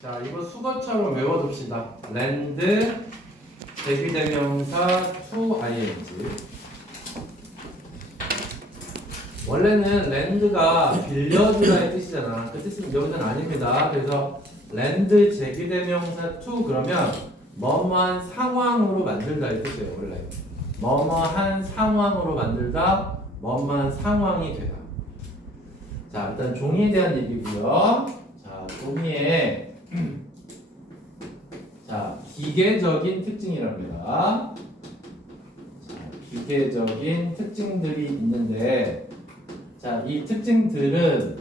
자, 이거 수거처럼 외워둡시다. land 대기대명사 to ing. 원래는 land가 빌려주다의 뜻이잖아. 그 뜻은 여기서는 아닙니다. 그래서 land 제기대명사 to 그러면 뭐뭐한 상황으로 만들다 이 뜻이에요. 원래 뭐뭐한 상황으로 만들다, 뭐뭐한 상황이 되다. 자, 일단 종이에 대한 얘기고요. 자, 종이에 자, 기계적인 특징이랍니다. 자, 기계적인 특징들이 있는데, 자, 이 특징들은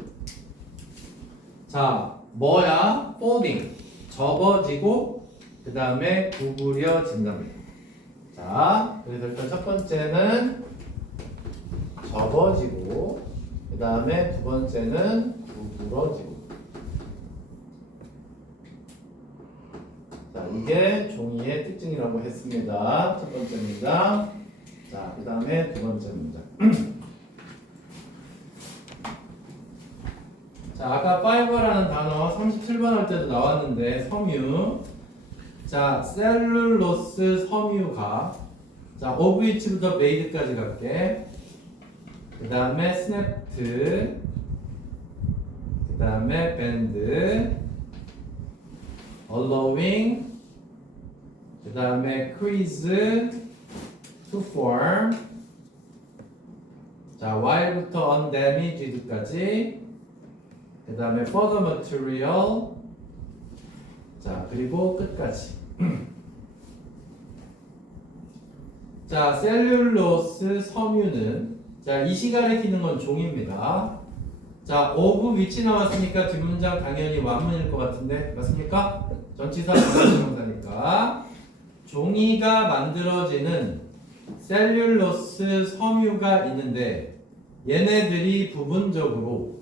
자, 뭐야? folding, 접어지고 그 다음에 구부려진답니다. 자, 그래서 일단 첫 번째는 접어지고 그 다음에 두 번째는 구부러지고. 자, 이게 종이의 특징이라고 했습니다. 첫 번째 문장. 자, 그 다음에 두 번째 문장. 자, 아까 파이버라는 단어 37번 할 때도 나왔는데 섬유. 자, 셀룰로스 섬유가 자, of which부터 made까지 갈게. 그 다음에 snapped. 그 다음에 bend. allowing, 그 다음에 crease to form, 자, while부터 undamaged까지, 그 다음에 further material, 자, 그리고 끝까지. 자, 셀룰로스 섬유는, 자, 이 시간에 키는 건 종입니다. 자, of which 나왔으니까 뒷문장 당연히 완문일 것 같은데 맞습니까? 전치사 전치사니까 종이가 만들어지는 셀룰로스 섬유가 있는데 얘네들이 부분적으로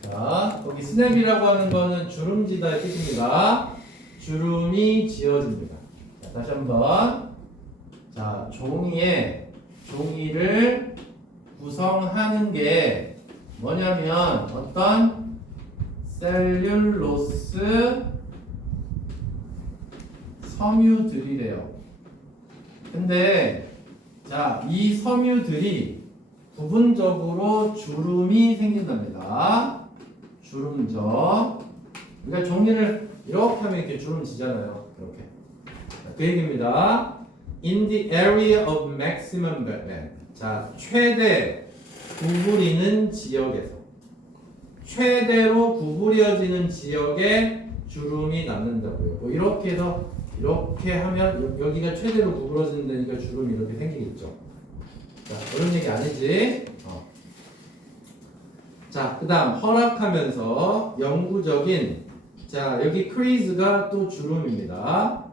자, 여기 스냅이라고 하는 거는 주름지다의 뜻입니다. 주름이 지어집니다. 자, 다시 한번 자, 종이를 구성하는 게 뭐냐면 어떤 셀룰로스 섬유들이래요. 근데 자, 이 섬유들이 부분적으로 주름이 생긴답니다. 주름져. 그러니까 종이를 이렇게 하면 이렇게 주름 지잖아요. 이렇게. 그 얘기입니다. In the area of maximum bend. 자, 최대 구부리는 지역에서 최대로 구부려지는 지역에 주름이 남는다고요. 뭐 이렇게 해서 이렇게 하면 여기가 최대로 구부러지는 데니까 주름이 이렇게 생기겠죠. 자, 그런 얘기 아니지? 자, 그 다음 허락하면서 영구적인 자, 여기 crease가 또 주름입니다.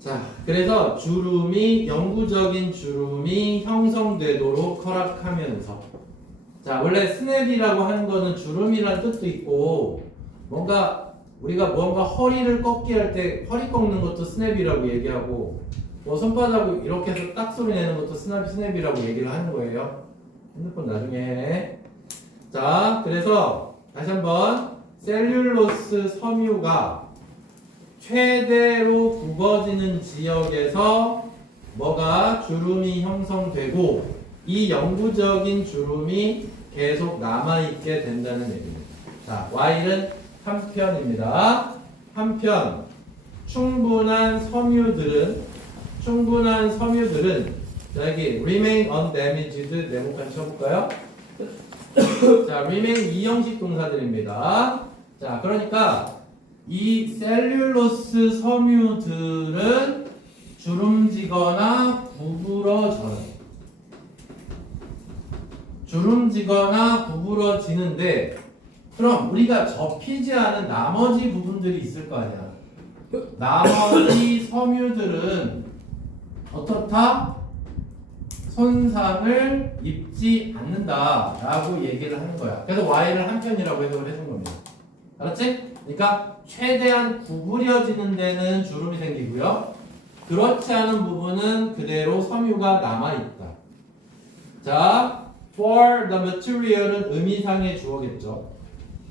자, 그래서 주름이 영구적인 주름이 형성되도록 허락하면서 자, 원래 스냅이라고 하는 거는 주름이라는 뜻도 있고 뭔가 우리가 뭔가 허리를 꺾기 할 때 허리 꺾는 것도 스냅이라고 얘기하고 뭐 손바닥을 이렇게 해서 딱 소리 내는 것도 스냅이라고 얘기를 하는 거예요. 핸드폰 나중에 해. 자, 그래서 다시 한번 셀룰로스 섬유가 최대로 굽어지는 지역에서 뭐가 주름이 형성되고 이 영구적인 주름이 계속 남아있게 된다는 얘기입니다. 자, while은 한편입니다. 한편 충분한 섬유들은 자, 여기 remain undamaged 네모칸 쳐볼까요? 자, remain 이형식 동사들입니다. 자, 그러니까 이 셀룰로스 섬유들은 주름지거나 구부러지는데 그럼 우리가 접히지 않은 나머지 부분들이 있을 거 아니야. 나머지 섬유들은 어떻다? 손상을 입지 않는다라고 얘기를 하는 거야. 그래서 Y를 한편이라고 해석을 해준 겁니다. 알았지? 그러니까 최대한 구부려지는 데는 주름이 생기고요. 그렇지 않은 부분은 그대로 섬유가 남아있다. 자, for the material은 의미상의 주어겠죠.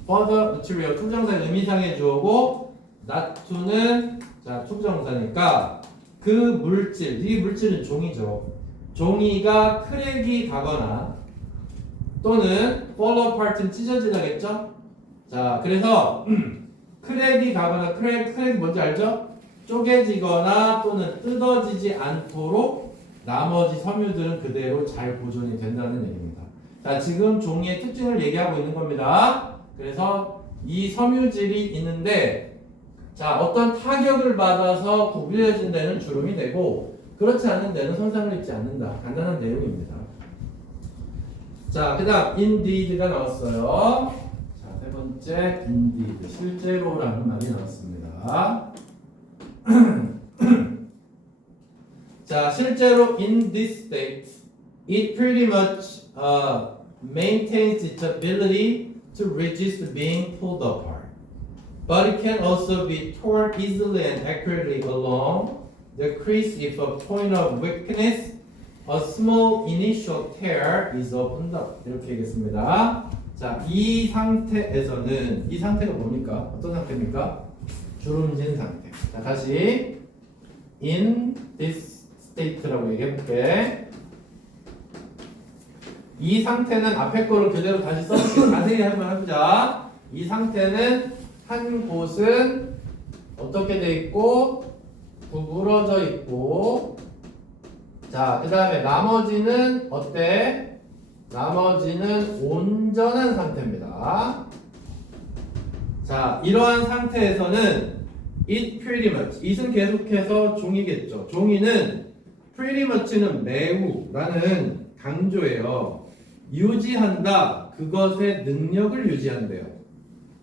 further material 투부정사의 의미상의 주어고 not to는 자 투부정사니까 그 물질, 이 물질은 종이죠. 종이가 크랙이 가거나 또는 fall apart는 찢어지다겠죠? 자 그래서 크랙이 가거나 크랙 뭔지 알죠? 쪼개지거나 또는 뜯어지지 않도록 나머지 섬유들은 그대로 잘 보존이 된다는 얘기입니다. 자, 지금 종이의 특징을 얘기하고 있는 겁니다. 그래서 이 섬유질이 있는데 자, 어떤 타격을 받아서 구부려진 데는 주름이 되고 그렇지 않은 데는 손상을 입지 않는다. 간단한 내용입니다. 자, 그 다음 indeed가 나왔어요. 자, 세 번째 indeed, 실제로라는 말이 나왔습니다. 자, 실제로 in this state, it pretty much maintains its ability to resist being pulled apart. But it can also be torn easily and accurately along the crease if a point of weakness, a small initial tear is opened up. 이렇게 얘기했습니다. 자, 이 상태에서는 이 상태가 뭡니까? 어떤 상태입니까? 주름진 상태. 자, 다시 in this state라고 얘기해볼게. 이 상태는 앞에 거를 그대로 다시 써볼게. 자세히 한번 해보자. 이 상태는 한 곳은 어떻게 돼 있고 구부러져 있고 자, 그 다음에 나머지는 어때? 나머지는 온전한 상태입니다. 자, 이러한 상태에서는 it pretty much, it은 계속해서 종이겠죠. 종이는 pretty much는 매우라는 강조예요. 유지한다, 그것의 능력을 유지한대요.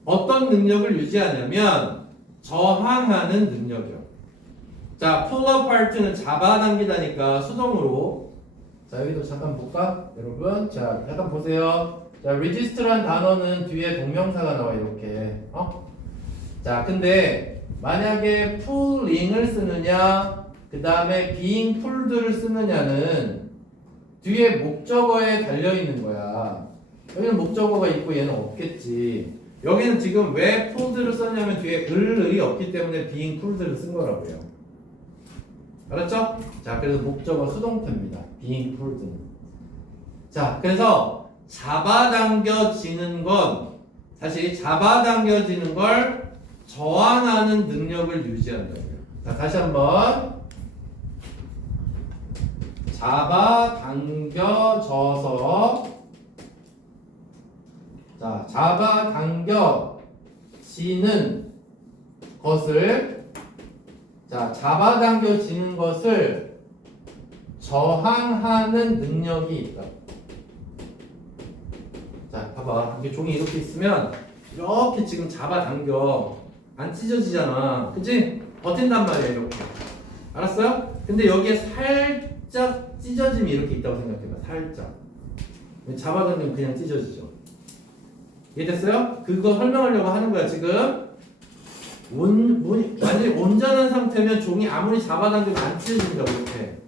어떤 능력을 유지하냐면 저항하는 능력이요. 자, pull apart는 잡아당기다니까 수동으로. 자, 여기도 잠깐 볼까? 여러분, 자, 잠깐 보세요. 자, resist란 단어는 뒤에 동명사가 나와 이렇게. 자, 근데 만약에 pulling을 쓰느냐, 그 다음에 being pulled를 쓰느냐는 뒤에 목적어에 달려 있는 거야. 여기는 목적어가 있고 얘는 없겠지. 여기는 지금 왜 pulled를 썼냐면 뒤에 을이 없기 때문에 being pulled를 쓴 거라고요. 알았죠? 자, 그래서 목적어 수동태입니다. being pulled는. 자, 그래서 잡아당겨지는 건 다시 잡아당겨지는 걸 저항하는 능력을 유지한다고요. 자, 다시 한번 잡아당겨져서 자, 잡아당겨지는 것을 자, 잡아당겨지는 것을 저항하는 능력이 있다. 자, 봐봐. 이게 종이 이렇게 있으면 이렇게 지금 잡아당겨. 안 찢어지잖아. 그치? 버틴단 말이야, 이렇게. 알았어요? 근데 여기에 살짝 찢어짐이 이렇게 있다고 생각해봐. 살짝. 잡아당기면 그냥 찢어지죠. 이해됐어요? 그거 설명하려고 하는 거야, 지금. 완전히 온전한 상태면 종이 아무리 잡아당기면 안 찢어진다고 이렇게.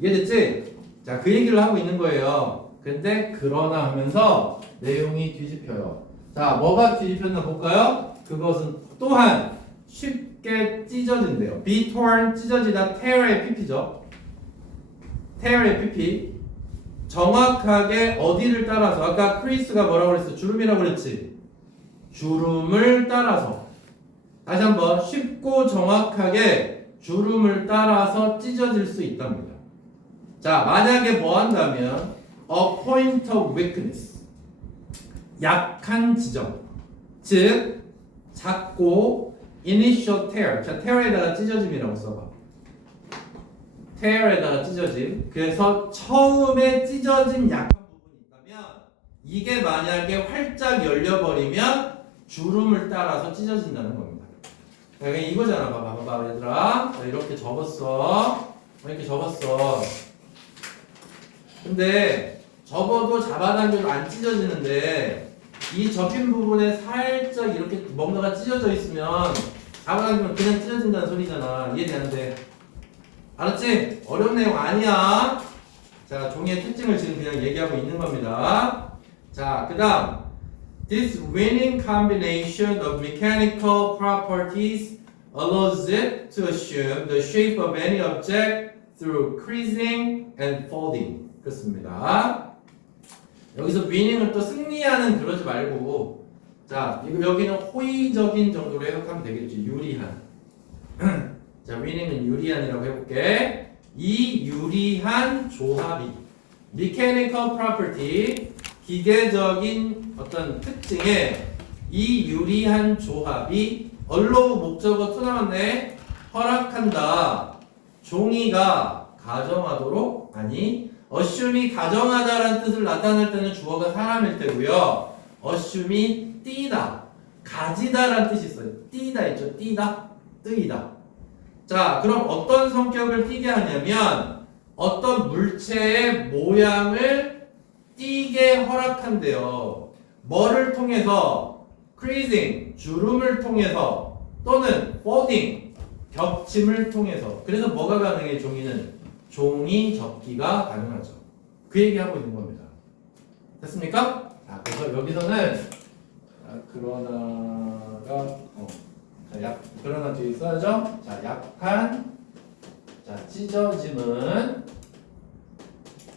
이해됐지? 자, 그 얘기를 하고 있는 거예요. 근데 그러나 하면서 내용이 뒤집혀요. 자, 뭐가 뒤집혔나 볼까요? 그것은 또한 쉽게 찢어진대요. be torn 찢어지다 tear의 pp죠. tear의 pp. 정확하게 어디를 따라서 아까 크리스가 뭐라고 그랬어? 주름이라고 그랬지? 주름을 따라서 다시 한번 쉽고 정확하게 주름을 따라서 찢어질 수 있답니다. 자, 만약에 뭐 한다면 a point of weakness 약한 지점 즉 작고 initial tear 자, tear에다가 찢어짐이라고 써봐. tear에다가 찢어짐 그래서 처음에 찢어진 약한 부분이 있다면 이게 만약에 활짝 열려버리면 주름을 따라서 찢어진다는 겁니다. 그러니까 이거잖아. 봐봐 얘들아. 이렇게 접었어. 이렇게 접었어. 근데 접어도 잡아당겨도 안 찢어지는데 이 접힌 부분에 살짝 이렇게 뭔가가 찢어져 있으면 잡아당기면 그냥 찢어진다는 소리잖아. 이해되는데 알았지? 어려운 내용 아니야. 자, 종이의 특징을 지금 그냥 얘기하고 있는 겁니다. 자, 그 다음 This winning combination of mechanical properties allows it to assume the shape of any object through creasing and folding. 그렇습니다. 여기서 winning을 또 승리하는 그러지 말고 자, 여기는 호의적인 정도로 해석하면 되겠죠. 유리한. 자, winning은 유리한이라고 해볼게. 이 유리한 조합이 mechanical property 기계적인 어떤 특징에 이 유리한 조합이 allow 목적어 to 나왔네. 허락한다. 종이가 가정하도록 아니 assume이 가정하다라는 뜻을 나타낼 때는 주어가 사람일 때고요. assume이 띠다, 가지다라는 뜻이 있어요. 띠다 있죠. 띠다, 뜨이다. 자, 그럼 어떤 성격을 띠게 하냐면 어떤 물체의 모양을 띠게 허락한대요. 뭐를 통해서? creasing, 주름을 통해서 또는 folding, 겹침을 통해서. 그래서 뭐가 가능해? 종이는 종이 접기가 가능하죠. 그 얘기하고 있는 겁니다. 됐습니까? 자, 그래서 여기서는 그러나가 그러나 뒤에 써야죠. 자, 약한 찢어짐은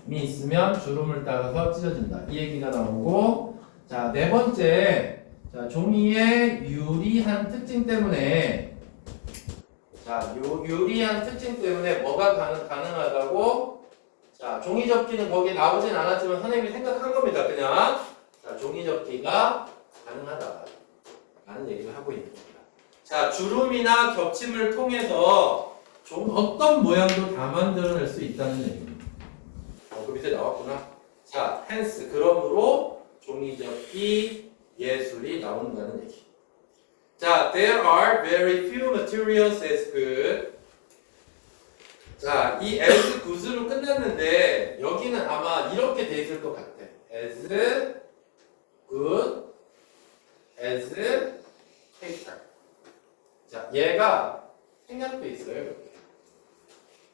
미 있으면 주름을 따라서 찢어진다. 이 얘기가 나오고, 자, 네 번째, 자, 종이의 유리한 특징 때문에, 자, 유리한 특징 때문에 뭐가 가능하다고? 자, 종이 접기는 거기 나오진 않았지만 선생님이 생각한 겁니다. 그냥 자, 종이 접기가 가능하다 라는 얘기를 하고 있는 겁니다. 자, 주름이나 겹침을 통해서 어떤 모양도 다 만들어낼 수 있다는 얘기입니다. 그 밑에 나왔구나. 자, hence 그러므로 종이접기 예술이 나온다는 얘기. 자, there are very few materials as good. 자, 이 as good으로 끝났는데 여기는 아마 이렇게 돼 있을 것 같아. as good as paper. 자, 얘가 생략돼 있어요. 이렇게.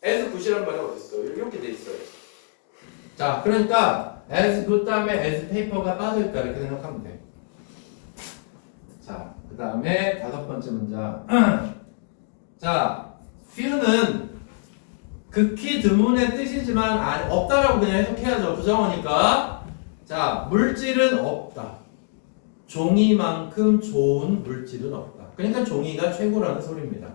as good이란 말이 어디 있어? 이렇게 돼 있어요. 자, 그러니까 as good 다음에 as paper가 빠져있다 이렇게 생각하면 돼. 자, 그 다음에 다섯 번째 문장. 자, few는 극히 드문의 뜻이지만 없다라고 그냥 해석해야죠. 부정어니까. 자, 물질은 없다. 종이만큼 좋은 물질은 없다. 그러니까 종이가 최고라는 소리입니다.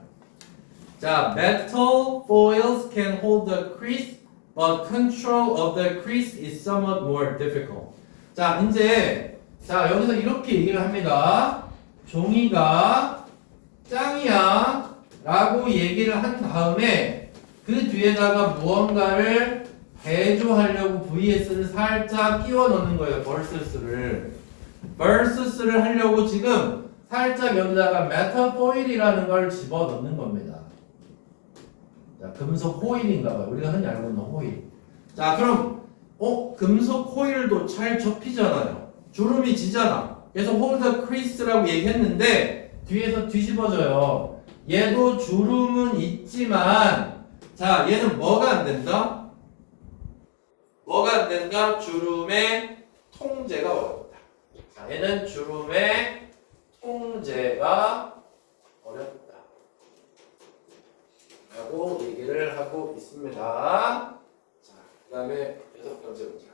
자, metal foils can hold the crease, but control of the crease is somewhat more difficult. 자, 이제 자 여기서 이렇게 얘기를 합니다. 종이가 짱이야 라고 얘기를 한 다음에 그 뒤에다가 무언가를 대조하려고 vs를 살짝 끼워 넣는 거예요. versus를 하려고 지금 살짝 여기다가 metal foil이라는 걸 집어 넣는 겁니다. 자, 금속 호일인가 봐요. 우리가 흔히 알고 있는 호일. 자, 그럼 금속 호일도 잘 접히잖아요. 주름이 지잖아. 그래서 hold the crease라고 얘기했는데 뒤에서 뒤집어져요. 얘도 주름은 있지만 자, 얘는 뭐가 안 된다? 뭐가 안 된다? 주름의 통제가 어렵다. 자, 얘는 주름의 통제가 어렵다 라고 얘기를 하고 있습니다. 자, 그 다음에 여섯 번째 문장.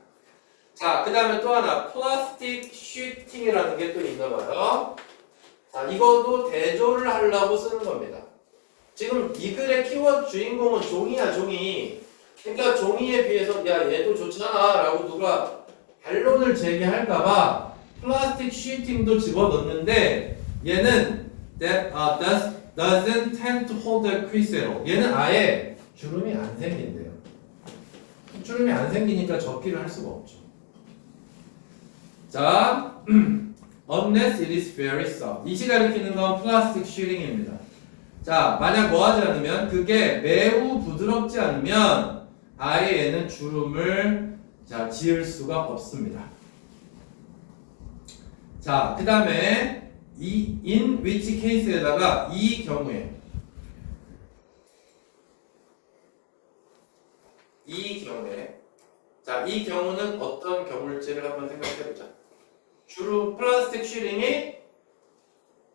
자, 그 다음에 또 하나 플라스틱 쉬팅이라는 게 또 있나 봐요. 자, 이것도 대조를 하려고 쓰는 겁니다. 지금 이 글의 키워드 주인공은 종이야, 종이. 그러니까 종이에 비해서 야, 얘도 좋잖아 라고 누가 반론을 제기할까봐 플라스틱 쉬팅도 집어넣는데 얘는 doesn't tend to hold the crease at all. 얘는 아예 주름이 안 생긴대요. 주름이 안 생기니까 접기를 할 수가 없죠. 자, unless it is very soft. 이시 가리키는 건 플라스틱 쉬팅입니다. 자, 만약 뭐 하지 않으면 그게 매우 부드럽지 않으면 아예 얘는 주름을 자, 지을 수가 없습니다. 자, 그 다음에 이 in which case에다가 이 경우에 자, 이 경우는 어떤 경울지를 한번 생각해 보자. 주름 플라스틱 슈링이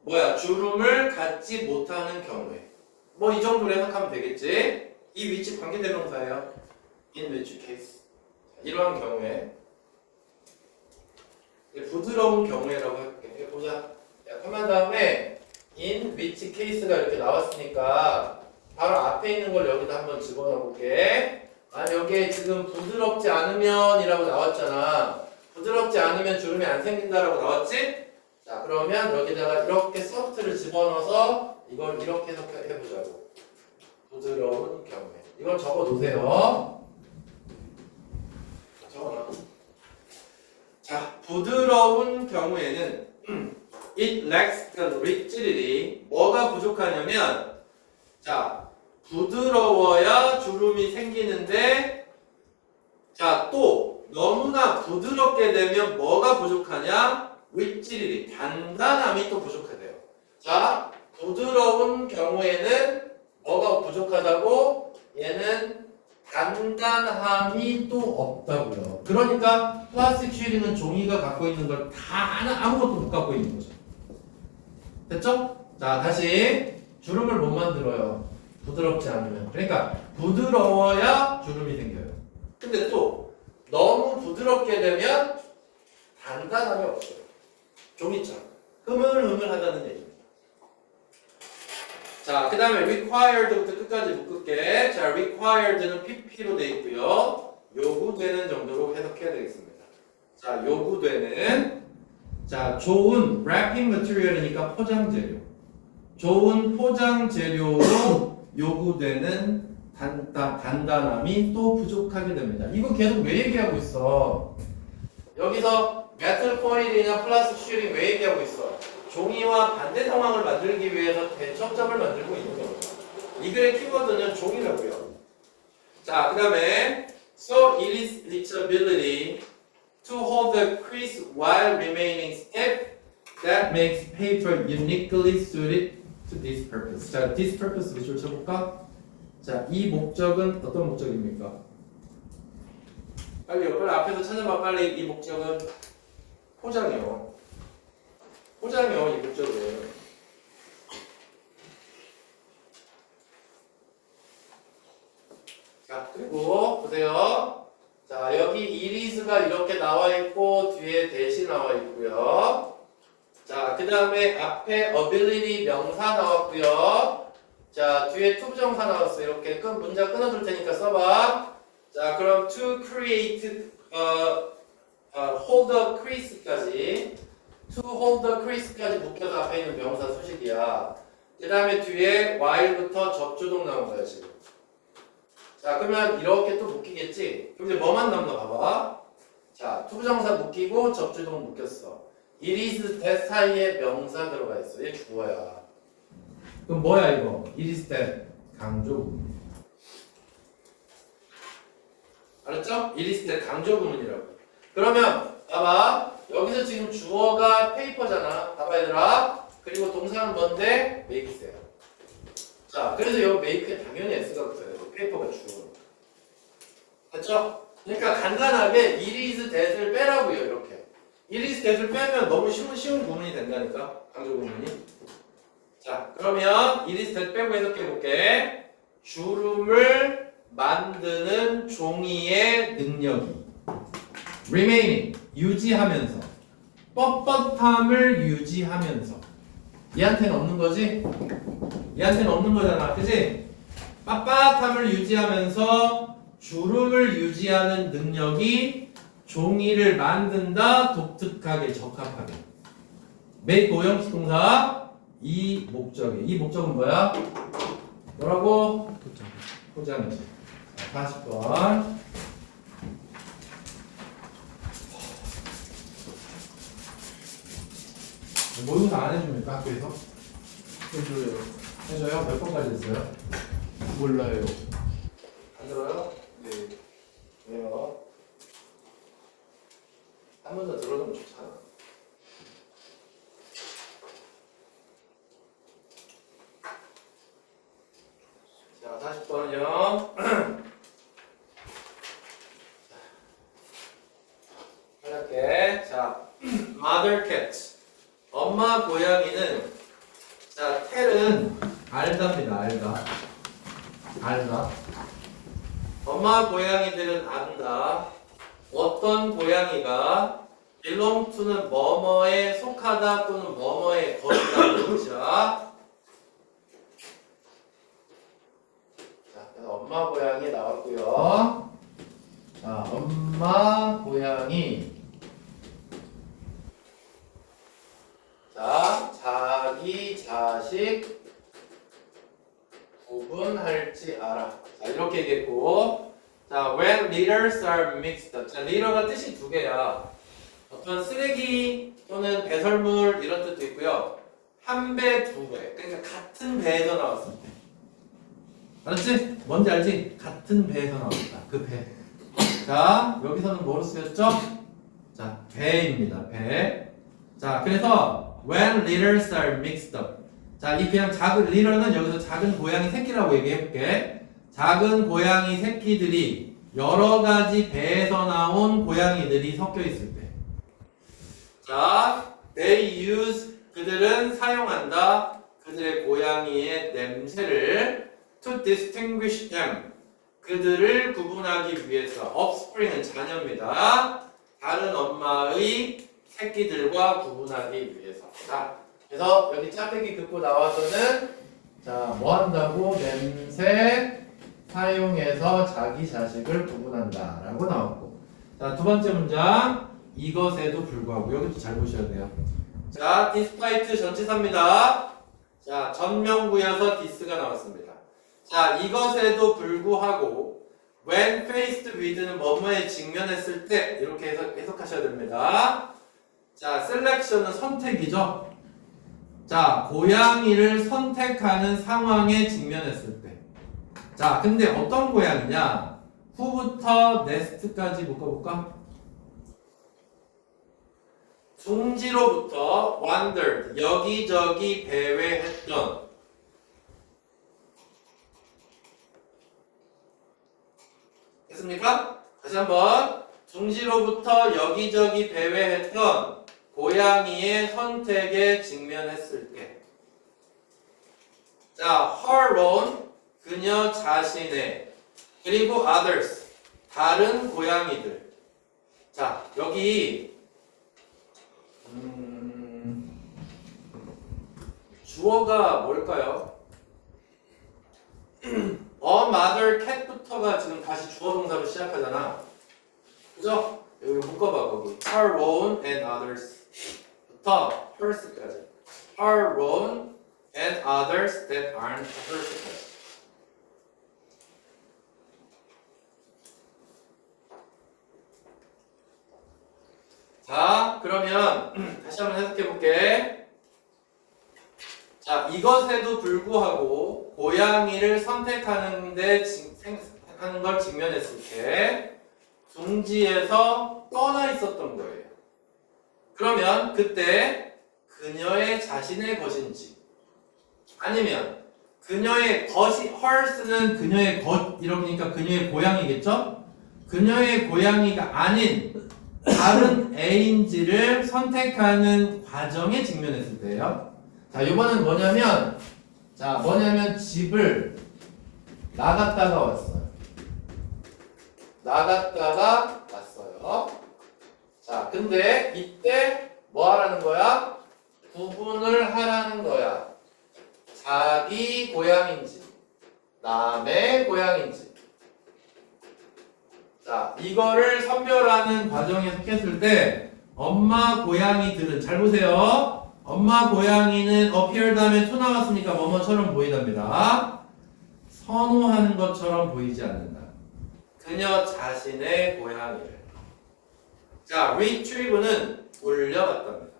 뭐야? 주름을 갖지 못하는 경우에. 뭐 이 정도로 해석하면 되겠지? 이 위치 관계대명사예요. In which case. 이러한 경우에 부드러운 경우에라고 할게. 보자. 그만 다음에 in which case가 이렇게 나왔으니까 바로 앞에 있는 걸 여기다 한번 집어넣어 볼게. 아, 여기에 지금 부드럽지 않으면이라고 나왔잖아. 부드럽지 않으면 주름이 안 생긴다라고 나왔지? 자, 그러면 여기다가 이렇게 소프트를 집어넣어서 이걸 이렇게 해보자고. 부드러운 경우에. 이건 적어 놓으세요. 적어놔. 자, 부드러운 경우에는 it lacks the rigidity. 뭐가 부족하냐면, 자, 부드러워야 주름이 생기는데, 자, 또 너무나 부드럽게 되면 뭐가 부족하냐? rigidity, 단단함이 또 부족하대요. 자, 부드러운 경우에는 뭐가 부족하다고? 얘는 단단함이 또 없다고요. 그러니까 플라스틱 슈링은 종이가 갖고 있는 걸 다 아무것도 못 갖고 있는 거죠. 됐죠? 자, 다시 주름을 못 만들어요. 부드럽지 않으면. 그러니까 부드러워야 주름이 생겨요. 근데 또 너무 부드럽게 되면 단단함이 없어요. 종이처럼 흐물흐물하다는 얘기입니다. 자, 그 다음에 required부터 끝까지 묶을게. 자, required는 pp로 되어 있고요. 요구되는 정도로 해석해야 되겠습니다. 자, 요구되는, 자, 좋은 wrapping material이니까 포장 재료. 좋은 포장 재료로 요구되는 단단함이 또 부족하게 됩니다. 이거 계속 왜 얘기하고 있어? 여기서 메탈 포일이나 플라스틱 슈링 왜 얘기하고 있어? 종이와 반대 상황을 만들기 위해서 대척점을 만들고 있는 겁니다. 이 글의 키워드는 종이라고요. 자, 그 다음에 so it is its ability to hold the crease while remaining stiff that makes paper uniquely suited to this purpose. 자, this purpose 밑줄 쳐볼까? 자, 이 목적은 어떤 목적입니까? 빨리 앞에서 찾아봐. 빨리. 이 목적은 포장이요. 포장이요, 이 목적은. 자, 그리고 보세요. 자, 여기 이리스가 이렇게 나와 있고 뒤에 대시 나와 있고요. 자, 그 다음에 앞에 ability 명사 나왔고요. 자, 뒤에 to 부정사 나왔어요. 이렇게 문장 끊어줄 테니까 써봐. 자, 그럼 to create hold the crease까지, to hold the crease까지 묶여서 앞에 있는 명사 수식이야. 그 다음에 뒤에 while부터 접주동 나온 거야 지금. 자, 그러면 이렇게 또 묶이겠지? 그럼 이제 뭐만 남나 봐봐. 자, to 부정사 묶이고 접주동 묶였어. it is that 사이에 명사 들어가 있어. 얘 주어야. 그럼 뭐야 이거? it is that 강조. 알았죠? it is that 강조 구문이라고. 그러면 봐봐. 여기서 지금 주어가 페이퍼잖아. 봐봐 얘들아. 그리고 동사는 뭔데? make세요. 자, 그래서 이 make에 당연히 s가 붙어요. 페이퍼가 주어. 됐죠? 그러니까 간단하게 it is that을 빼라고요. 이렇게. it is that을 빼면 너무 쉬운 구문이 된다니까. 강조 구문이. 자, 그러면 it is that 빼고 해석해 볼게. 주름을 만드는 종이의 능력이 remaining, 유지하면서, 뻣뻣함을 유지하면서. 얘한테는 없는 거지? 얘한테는 없는 거잖아. 그치? 빳빳함을 유지하면서 주름을 유지하는 능력이 종이를 만든다. 독특하게, 적합하게. make 오형식 동사 이 목적이. 이 목적은 뭐야? 뭐라고? 포장이지. 40번. 모의고사 안 해줍니까? 학교에서? 해줘요. 해줘요? 몇 번까지 했어요? 몰라요. 안 들어요? 네. 왜요? 한 번 더 들어주면 좋잖아. 자, 40번은요. 할게. 자, mother 고양이는 자 텔은 알다입니다. 알다. 엄마 고양이들은 안다. 어떤 고양이가 belong to는 뭐뭐에 속하다 또는 뭐뭐에 거리다 뜻이야. 자, 그래서 엄마 고양이 나왔고요. 자, 엄마 고양이. 자, 자기 자식 구분할지 알아. 자, 이렇게 얘기했고. 자, when litters are mixed up. 자, litter가 뜻이 두 개야. 어떤 쓰레기 또는 배설물 이런 뜻도 있고요. 한 배, 두 배. 그러니까 같은 배에서 나왔을 때. 알았지? 뭔지 알지? 같은 배에서 나왔다. 그 배. 자, 여기서는 뭐로 쓰였죠? 자, 배입니다. 배. 자, 그래서 when litters are mixed up. 자, 이 그냥 작은 litter는 여기서 작은 고양이 새끼라고 얘기해볼게. 작은 고양이 새끼들이 여러 가지 배에서 나온 고양이들이 섞여 있을 때. 자, they use 그들은 사용한다. 그들의 고양이의 냄새를 to distinguish them. 그들을 구분하기 위해서. offspring은 자녀입니다. 다른 엄마의 새끼들과 구분하기 위해서. 자, 그래서 여기 짝대기 긋고 나와서는 자, 뭐 한다고? 냄새 사용해서 자기 자식을 구분한다 라고 나왔고. 자, 두 번째 문장. 이것에도 불구하고. 여기도 잘 보셔야 돼요. 자, despite 전치사입니다. 자, 전명구여서 this가 나왔습니다. 자, 이것에도 불구하고 when faced with는 뭐뭐에 직면했을 때 이렇게 해석하셔야 됩니다. 자, selection은 선택이죠. 자, 고양이를 선택하는 상황에 직면했을 때. 자, 근데 어떤 고양이냐? 후부터 nest까지 묶어볼까? 둥지로부터 wandered, 여기저기 배회했던. 됐습니까? 다시 한번. 둥지로부터 여기저기 배회했던 고양이의 선택에 직면했을 때. 자, her own, 그녀 자신의, 그리고 others, 다른 고양이들. 자, 여기 주어가 뭘까요? A mother cat부터가 지금 다시 주어 동사로 시작하잖아. 그죠? 여기 묶어봐 거기. Her own and others 부터 her's까지. Her own and others that aren't her's까지. 자, 그러면 다시 한번 해석해 볼게. 자, 이것에도 불구하고 고양이를 선택하는데 하는 걸 직면했을 때 둥지에서 떠나 있었던 거예요. 그러면 그때 그녀의 자신의 것인지 아니면 그녀의 것이 her's는 그녀의 것 이러니까 그녀의 고양이겠죠? 그녀의 고양이가 아닌 다른 A인지를 선택하는 과정에 직면했을 때예요. 자, 이번엔 뭐냐면 집을 나갔다가 왔어요. 자, 근데 이때 뭐 하라는 거야? 구분을 하라는 거야. 자기 고향인지 남의 고향인지. 자, 이거를 선별하는 과정에 속했을 때 엄마 고양이들은 잘 보세요. 엄마 고양이는 appear 다음에 to 나왔으니까 뭐뭐처럼 보이답니다. 선호하는 것처럼 보이지 않는다. 그녀 자신의 고양이를. 자, retrieve는 돌려받답니다.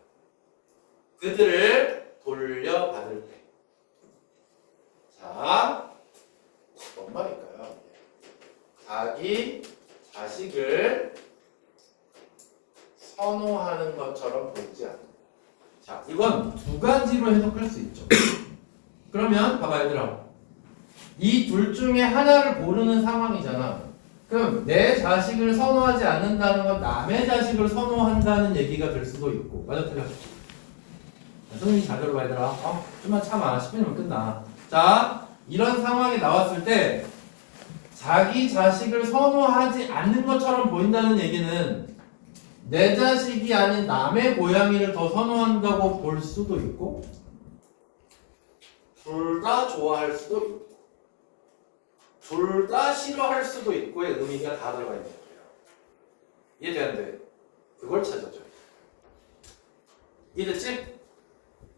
그들을 돌려받을 때. 자, 뭔 말일까요? 자기 자식을 선호하는 것처럼 보이지 않는다. 자, 이건 두 가지로 해석할 수 있죠. 그러면 봐봐 얘들아. 이 둘 중에 하나를 고르는 상황이잖아. 그럼 내 자식을 선호하지 않는다는 건 남의 자식을 선호한다는 얘기가 될 수도 있고. 맞아, 틀려? 선생님 잘 들어봐 얘들아. 좀만 참아. 10분이면 끝나. 자, 이런 상황이 나왔을 때 자기 자식을 선호하지 않는 것처럼 보인다는 얘기는 내 자식이 아닌 남의 고양이를 더 선호한다고 볼 수도 있고 둘 다 좋아할 수도 있고 둘 다 싫어할 수도 있고의 의미가 다 들어가 있는 거예요. 이해되는데 그걸 찾아줘. 이해됐지?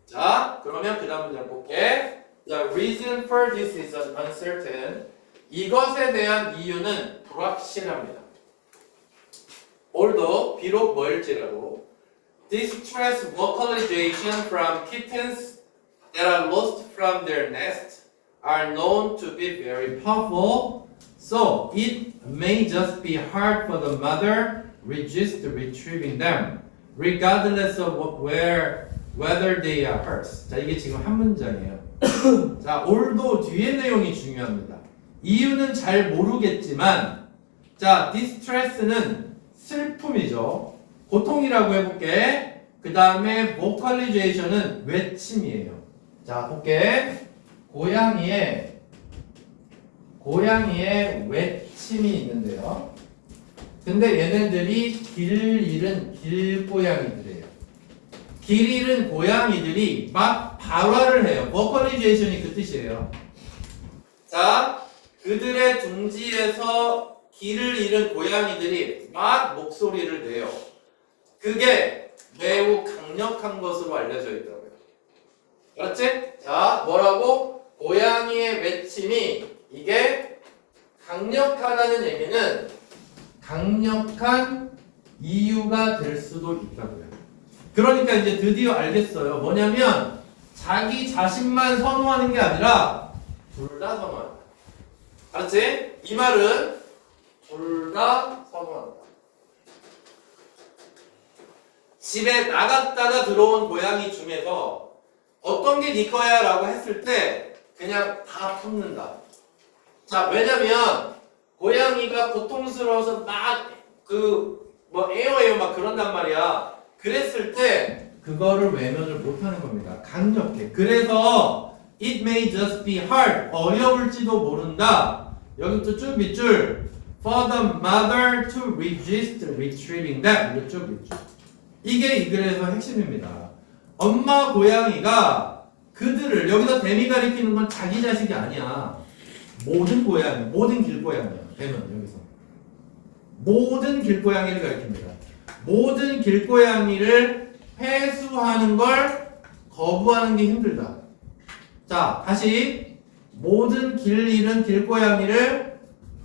자, 그러면 그 다음 문장 볼게. The reason for this is uncertain. 이것에 대한 이유는 불확실합니다. Although, 비록 뭐일지라도 distress vocalization from kittens that are lost from their nest are known to be very powerful, so it may just be hard for the mother resist retrieving them, regardless of whether they are hers. 자, 이게 지금 한 문장이에요. 자, although 뒤에 내용이 중요합니다. 이유는 잘 모르겠지만, 자, distress는 슬픔이죠. 고통이라고 해볼게. 그 다음에 vocalization은 외침이에요. 자, 볼게. 고양이의 외침이 있는데요. 근데 얘네들이 길 잃은 길고양이들이에요. 길 잃은 고양이들이 막 발화를 해요. vocalization이 그 뜻이에요. 자, 그들의 둥지에서 길을 잃은 고양이들이 막 목소리를 내요. 그게 매우 강력한 것으로 알려져 있더라고요. 그렇지? 자, 뭐라고? 고양이의 외침이 이게 강력하다는 얘기는 강력한 이유가 될 수도 있다고요. 그러니까 이제 드디어 알겠어요. 뭐냐면 자기 자신만 선호하는 게 아니라 둘 다 선호한다. 알았지? 이 말은 둘 다 선호한다. 집에 나갔다가 들어온 고양이 중에서 어떤 게 네 거야? 라고 했을 때 그냥 다 품는다. 자, 왜냐면 고양이가 고통스러워서 막 에어에어 막 그런단 말이야. 그랬을 때 그거를 외면을 못하는 겁니다. 강력해. 그래서 it may just be hard. 어려울지도 모른다. 여기부터 쭉 밑줄. For the mother to resist retrieving them. 이게 쭉 밑줄. 이게 이 글에서 핵심입니다. 엄마 고양이가 그들을 여기서 뱀이 가리키는 건 자기 자식이 아니야. 모든 고양이, 모든 길고양이야. 뱀은 여기서 모든 길고양이를 가리킵니다. 모든 길고양이를 회수하는 걸 거부하는 게 힘들다. 자, 다시 모든 길 잃은 길고양이를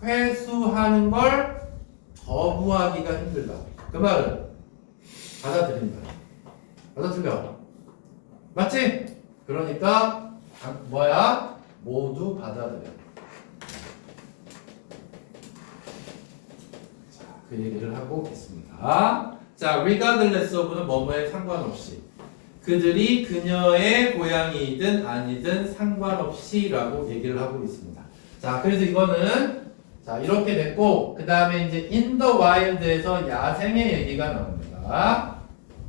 회수하는 걸 거부하기가 힘들다. 그 말은 받아들인다. 받아들여. 맞지? 그러니까 뭐야? 모두 받아들여. 자, 그 얘기를 하고 있습니다. 자, regardless of는 뭐뭐에 상관없이. 그들이 그녀의 고양이든 아니든 상관없이라고 얘기를 하고 있습니다. 자, 그래서 이거는 자 이렇게 됐고 그 다음에 이제 in the wild에서 야생의 얘기가 나옵니다.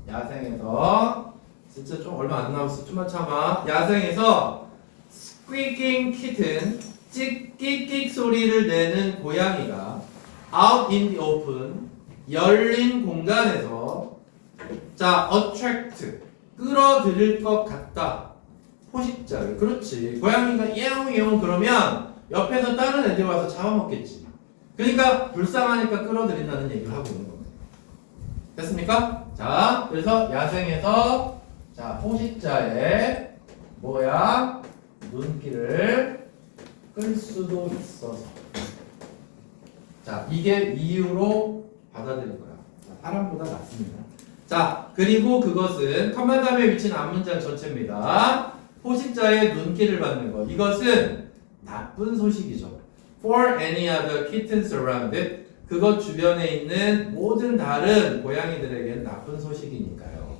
야생에서 진짜 좀 얼마 안 남았어. 좀만 참아. 야생에서 squeaking kitten, 찍끽끽 소리를 내는 고양이가 out in the open, 열린 공간에서 자 attract, 끌어들일 것 같다. 포식자를. 그렇지. 고양이가 예웅예웅 그러면 옆에서 다른 애들 와서 잡아먹겠지. 그러니까 불쌍하니까 끌어들인다는 얘기를 하고 있는 겁니다. 됐습니까? 자, 그래서 야생에서 자, 포식자의 뭐야? 눈길을 끌 수도 있어서. 자, 이게 이유로 받아들인 거야. 자, 사람보다 낫습니다. 자, 그리고 그것은 컴마 다음에 위치한 앞문장 전체입니다. 포식자의 눈길을 받는 것. 이것은 나쁜 소식이죠. For any other kittens around it. 그것 주변에 있는 모든 다른 고양이들에게는 나쁜 소식이니까요.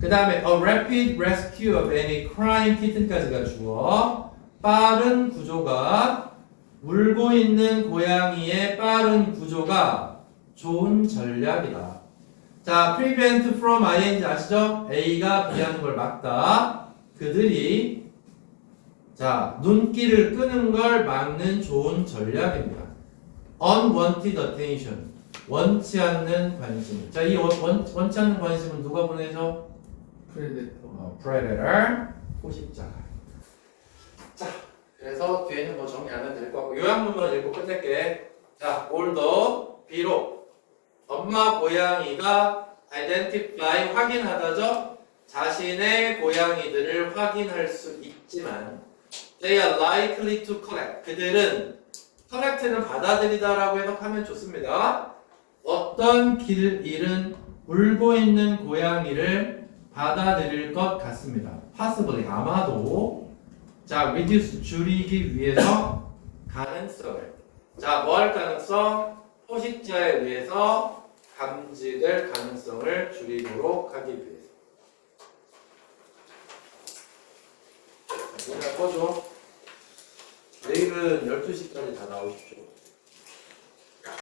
그 다음에 a rapid rescue of any crying kitten까지가 주어 빠른 구조가 울고 있는 고양이의 빠른 구조가 좋은 전략이다. 자, prevent from ing 아시죠? A가 B 하는 걸 막다. 그들이 자, 눈길을 끄는 걸 막는 좋은 전략입니다. unwanted attention. 원치 않는 관심. 자, 이 원치 않는 관심은 누가 보내죠? 프레데터. predator. 포식자가. 자, 그래서 뒤에는 뭐 정리 안 해도 될 것 같고 요약문만 읽고 끝낼게. 자, 올더 비록 엄마 고양이가 identify 확인하다죠. 자신의 고양이들을 확인할 수 있지만 they are likely to collect. 그들은 collect는 받아들이다라고 해석하면 좋습니다. 어떤 길 잃은 울고 있는 고양이를 받아들일 것 같습니다. possibly 아마도 자 reduce 줄이기 위해서 가능성을 자 뭐 할 가능성? 포식자에 의해서 감지될 가능성을 줄이도록 하기 위해서. 문을 꺼줘. 내일은 12시까지 다 나오십시오.